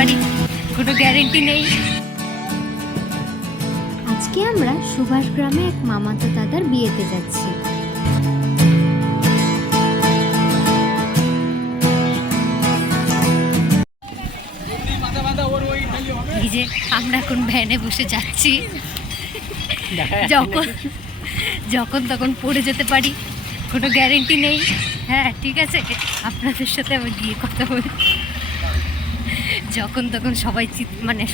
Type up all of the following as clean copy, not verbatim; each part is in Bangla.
পারি, কোনো গ্যারেন্টি নেই। আজকে আমরা সুভাষ গ্রামে এক মামাতো দাদার বিয়েতে যাচ্ছি। এই যে আমরা এখন ভ্যানে বসে যাচ্ছি, যখন তখন পড়ে যেতে পারি, কোনো গ্যারেন্টি নেই। হ্যাঁ ঠিক আছে, আপনাদের সাথে আমি গিয়ে কথা বলি। যখন তখন সবাই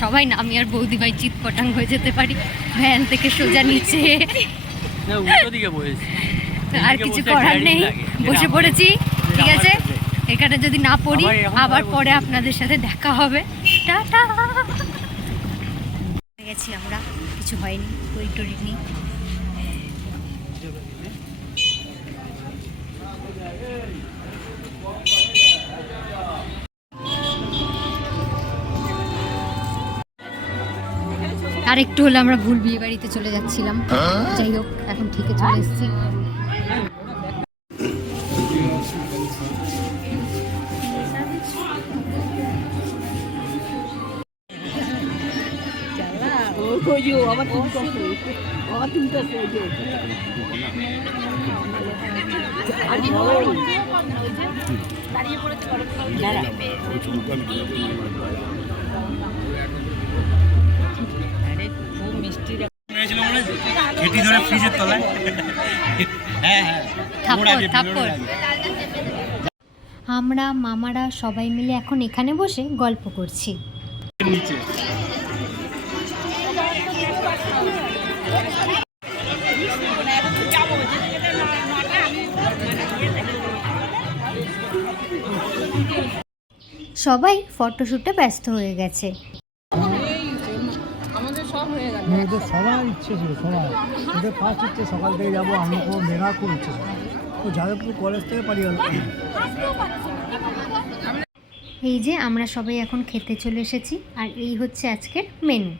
সবাই না, আমি আর বৌদি ভাই চিৎপটাং হয়ে যেতে পারি ভ্যান থেকে সোজা নিচে। আর কিছু করার নেই, বসে পড়েছি। ঠিক আছে, এখানে যদি না পড়ি আবার পরে আপনাদের সাথে দেখা হবে। টাটা। গেছি আমরা, কিছু হয়নি, ওই টরি নেই। আর একটু হলে আমরা ভুল বিয়ে বাড়িতে চলে যাচ্ছিলাম। যাই হোক, এখন ঠিকই চলে এসেছি। আমরা মামারা সবাই মিলে এখন এখানে বসে গল্প করছি। সবাই ফটোশুটে ব্যস্ত হয়ে গেছে। মেয়েদের সবার ইচ্ছে ছিল, সবার ওদের ফার্স্ট ইচ্ছে সকাল থেকে যাবো, আমি খুব মেঘা খুব ইচ্ছে ছিল, তো যাদবপুর কলেজ থেকে পারি গেল। এই যে আমরা সবাই এখন খেতে চলে এসেছি, আর এই হচ্ছে আজকের মেনু।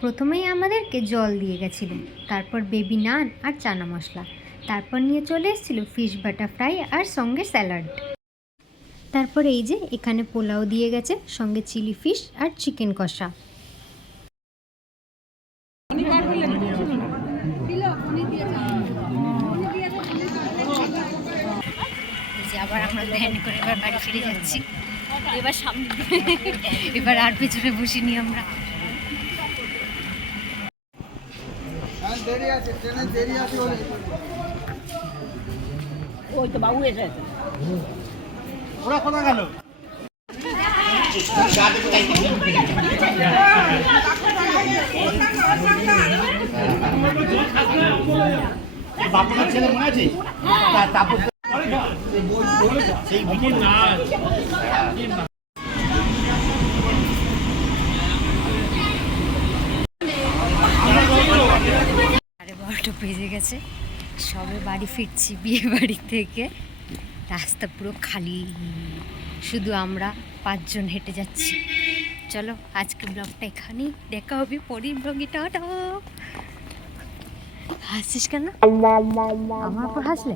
প্রথমেই আমাদেরকে জল দিয়ে গেছিলো, তারপর বেবি নান আর চানা মশলা, তারপর নিয়ে চলে এসেছিলো ফিশ বাটার ফ্রাই আর সঙ্গে স্যালাড। তারপর এই যে এখানে পোলাও দিয়ে গেছে, সঙ্গে চিলি ফিশ আর চিকেন কষা। আবার আমরা ভ্যান করে এবার বাড়ি ফিরে যাচ্ছি। এবার সামনে, এবার আর পেছনে বসিনি আমরা। ওই তো বাবু এসে ওরা কোথা গেল? বাপুর ছেলে মনে আছে? সাড়ে 12টা বেজে গেছে, সবে বাড়ি ফিরছি বিয়ে বাড়ি থেকে। রাস্তা পুরো খালি, শুধু আমরা 5 জন হেঁটে যাচ্ছি। চলো আজকের ব্লগটা এখানেই, দেখা হবে পরের ব্লগে। টাটা। হাসছিস কেন? আমার উপর হাসলে?